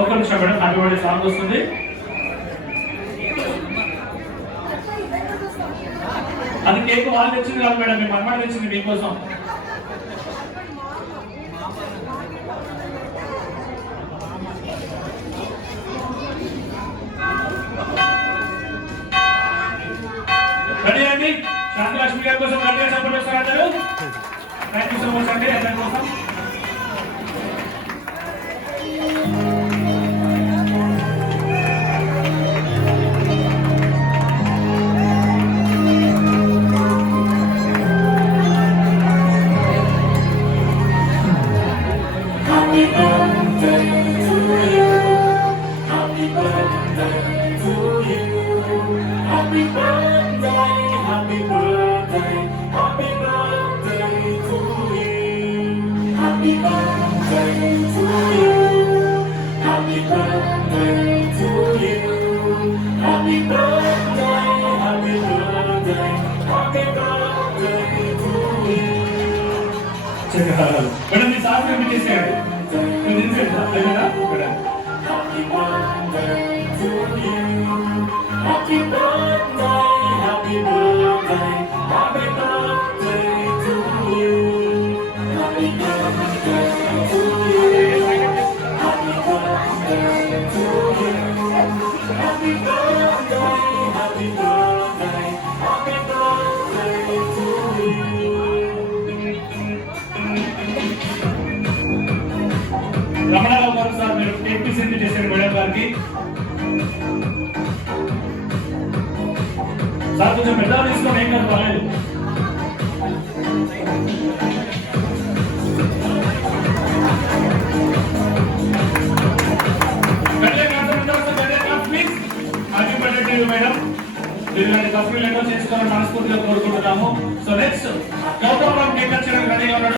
ఒక్క నిమిషం madam, happy birthday song వస్తుంది. అది కేక్ వాళ్ళు తెచ్చింది కాదు మేడం, మేము అమ్మాయి తెచ్చింది మీకోసం. రెడీ అండి, శాంతిలక్ష్మి గారి కోసం గట్టిగా సపోర్ట్ చేస్తారు అందరూ. థ్యాంక్ యూ సో మచ్ అండి అందరి కోసం. Happy birthday to you. Happy birthday to you. Happy birthday, happy birthday, happy birthday to you. Happy birthday to you. Happy birthday to you. Happy birthday, happy birthday, happy birthday to you. Madam మీ సార్ మీరు చేసేయాలి. Happy birthday to you. Happy birthday, happy birthday, happy birthday to you. Happy birthday to you. Happy birthday to you. Happy birthday, happy birthday, happy birthday to you. Ramanarao గారు సార్ మీరు cake send చేశారు మేడం గారికి. సార్ కొంచెం పెద్ద తీసుకోండి, ఏం కాదు పర్లేదు. Happy birthday madam. మీరు ఇలాంటి తప్పులు ఎన్నో చేసుకోవాలని మనస్ఫూర్తిగా కోరుకుంటున్నాము. సో నెక్స్ట్ గౌతమ్ రావు కేక్ వచ్చేయడానికి రెడీగా ఉన్నాడు.